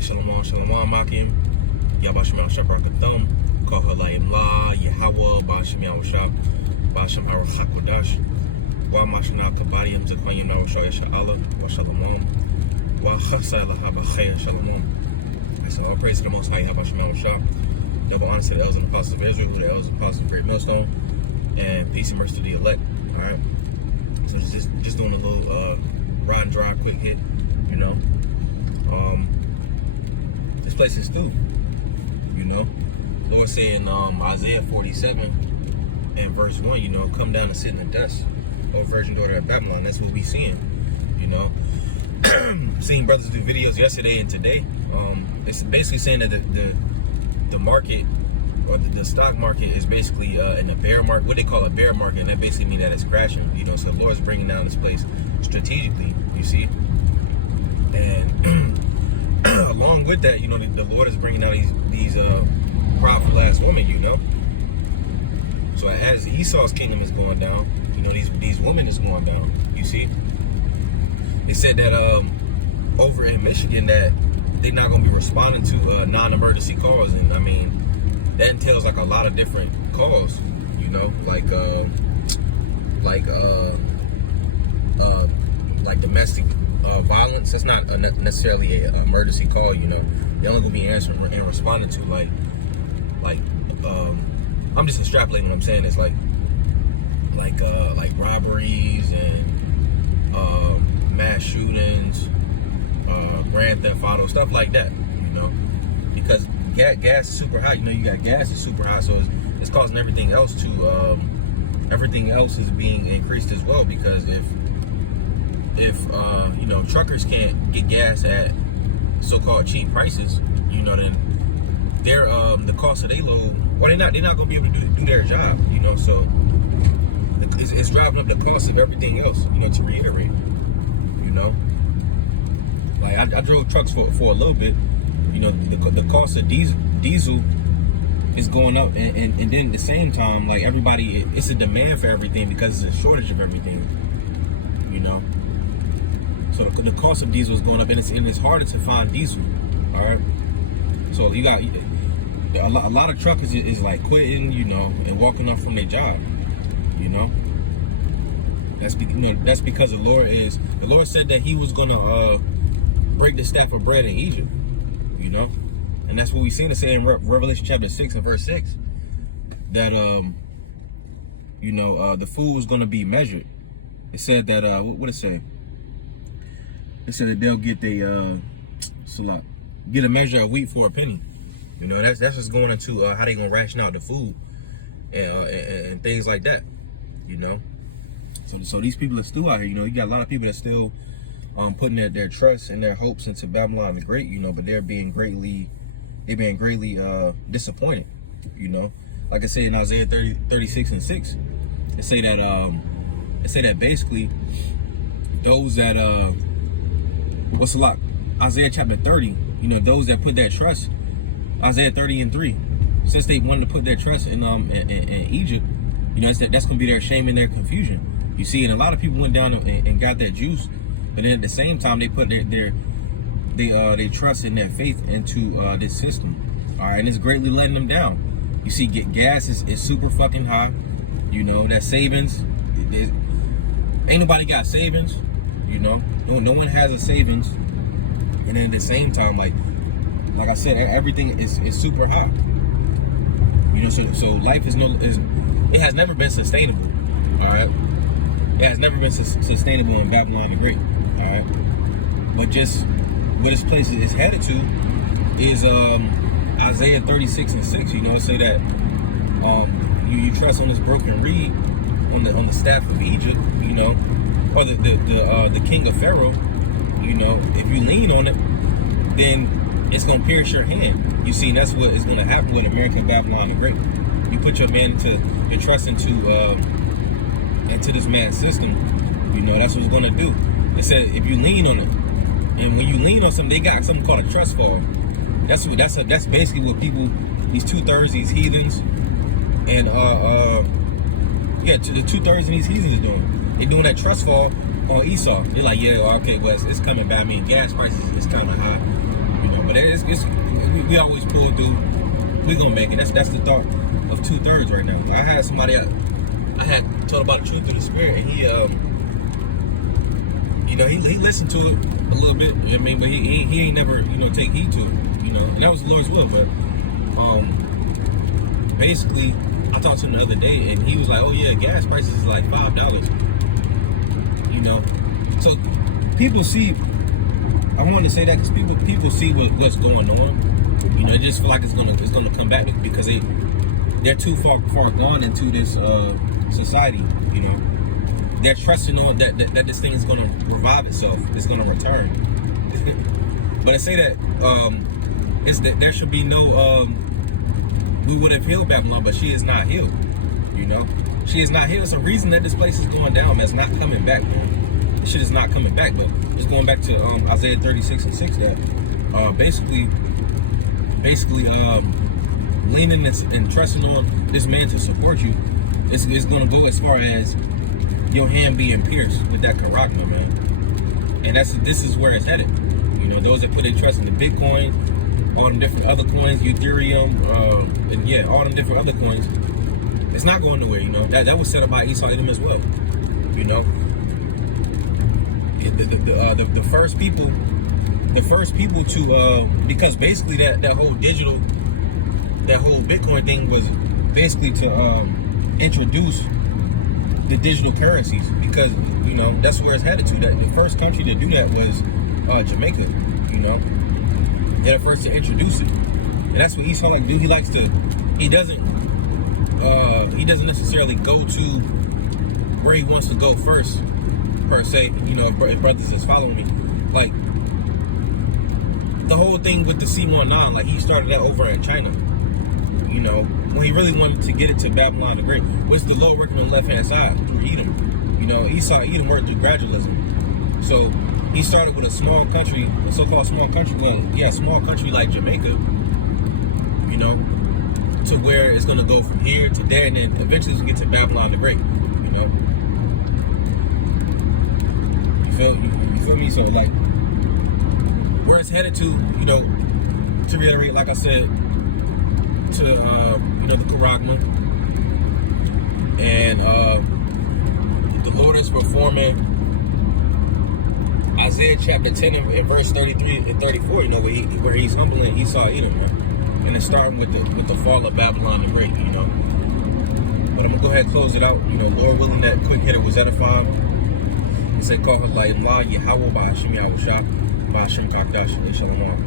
Shalom, Shalom, Makim. Yabashim Shabrakathum. Kohalaim La, Yahweh, Bashim Yawashab, Bashim Harachakodash. Wa Mashana Kabadium, Zakwayim Nawasha Sha'ala, Wa Shalom. Wa Chasayla Habachaya Shalom. I said, all praise to the Most High, Yabashim Yawashab. Double honor to the elders and apostles of Israel, to the elders and apostles of Great Millstone, and peace and mercy to the elect. Alright? So just doing a little ride and drive, quick hit, you know. This place is through, you know. Lord saying Isaiah 47 and verse 1, you know, come down and sit in the dust, O virgin daughter of Babylon. That's what we seeing, you know. Seeing brothers do videos yesterday and today. It's basically saying that the market, or the stock market, is basically in a bear market, what they call a bear market, and that basically means that it's crashing, you know. So the Lord's bringing down this place strategically, you see. And along with that, you know, the Lord is bringing out these powerful ass women, you know. So as Esau's kingdom is going down, you know, these women is going down, you see. They said that over in Michigan that they're not going to be responding to non-emergency calls, and I mean that entails like a lot of different calls, you know, like domestic violence. That's not necessarily an emergency call, you know. They're only gonna be answering and responding to like I'm just extrapolating what I'm saying. It's like robberies and mass shootings, grand theft auto, stuff like that, you know, because gas is super high. You know, you got gas is super high, so it's causing everything else to everything else is being increased as well, because if you know, truckers can't get gas at so-called cheap prices, you know, then they're the cost of their load, well, they're not gonna be able to do their job, you know. So it's driving up the cost of everything else, you know, to reiterate, you know. Like I drove trucks for a little bit, you know. The cost of diesel is going up, and then at the same time, like everybody, it's a demand for everything because it's a shortage of everything, you know. So the cost of diesel is going up, and it's harder to find diesel. All right. So you got a lot of truckers is like quitting, you know, and walking off from their job, you know. That's because the Lord said that He was gonna break the staff of bread in Egypt, you know, and that's what we seen it say in Revelation chapter 6 and verse 6, that you know, the food was gonna be measured. It said that what it say? It said that they'll get get a measure of wheat for a penny. You know, that's what's going into how they gonna ration out the food and things like that. You know, so these people are still out here. You know, you got a lot of people that still putting their trust and their hopes into Babylon the Great. You know, but they're being greatly disappointed. You know, like I said in Isaiah 36 and 6, it say that basically those that Isaiah chapter 30, you know, those that put their trust, Isaiah 30 and 3, since they wanted to put their trust in Egypt, you know, that's gonna be their shame and their confusion. You see, and a lot of people went down and got that juice, but then at the same time they put their trust and their faith into this system. All right, and it's greatly letting them down. You see, gas is super fucking high. You know, that savings, ain't nobody got savings. You know, no one has a savings, and then at the same time, like I said, everything is super high. You know, so life it has never been sustainable. All right, it has never been sustainable in Babylon the Great. All right, but just what this place is headed to is Isaiah 36 and 6. You know, it say that you trust on this broken reed, on the staff of Egypt. You know. Or the king of Pharaoh, you know, if you lean on it, then it's gonna pierce your hand. You see, and that's what is gonna happen with American Babylon the Great. You put your trust into this man's system, you know, that's what it's gonna do. It said if you lean on it, and when you lean on something, they got something called a trust fall. That's basically what people, these 2/3 these heathens, and the 2/3 of these heathens are doing. They're doing that trust fall on Esau. They're like, yeah, okay, well, it's coming back. I mean, gas prices is kind of high, you know. But we always pull through. We gonna make it. That's the thought of 2/3 right now. I had somebody I had told about the truth of the spirit, and he he listened to it a little bit. I mean, but he ain't never take heed to it. And that was the Lord's will. But basically, I talked to him the other day, and he was like, "Oh yeah, gas prices is like $5." So people see. I wanted to say that because people see what's going on. They just feel like it's gonna come back because they're too far gone into this society. They're trusting on that this thing is gonna revive itself. It's gonna return. But I say that there should be no. We would have healed Babylon, but she is not healed. She is not healed. It's a reason that this place is going down. That's not coming back, man. This shit is not coming back. But just going back to Isaiah 36:6, that basically leaning and trusting on this man to support you, it's gonna go as far as your hand being pierced with that charagma, man. And this is where it's headed. Those that put their trust in the Bitcoin, all them different other coins, Ethereum, and yeah, all them different other coins, it's not going nowhere. That was set up by Esau Edom as well. The first people to because basically that whole Bitcoin thing was basically to introduce the digital currencies, because that's where it's headed to. That the first country to do that was Jamaica. They're the first to introduce it, and that's what Esau like to do. He doesn't necessarily go to where he wants to go first, per se. If brothers is following me, like the whole thing with the C19, like he started that over in China. When he really wanted to get it to Babylon the Great, which the Lord working on the left hand side through Edom. Esau Edom worked through gradualism. So he started with a small country, a so-called small country. Well, yeah, small country like Jamaica. To where it's gonna go from here to there, and then eventually it's gonna get to Babylon the Great. You feel me? So like, where it's headed to, to reiterate, like I said, to the charagma, and the Lord is performing Isaiah chapter 10 and verse 33 and 34. Where he's humbling Esau Edom, and it's starting with the fall of Babylon the Great. But I'm gonna go ahead and close it out. Lord willing, that quick hitter was edified. He said, "Call her light, Allah Yahweh, Ba'Hashem Yahushua, Ba'Hashem Kakdash, Shalom."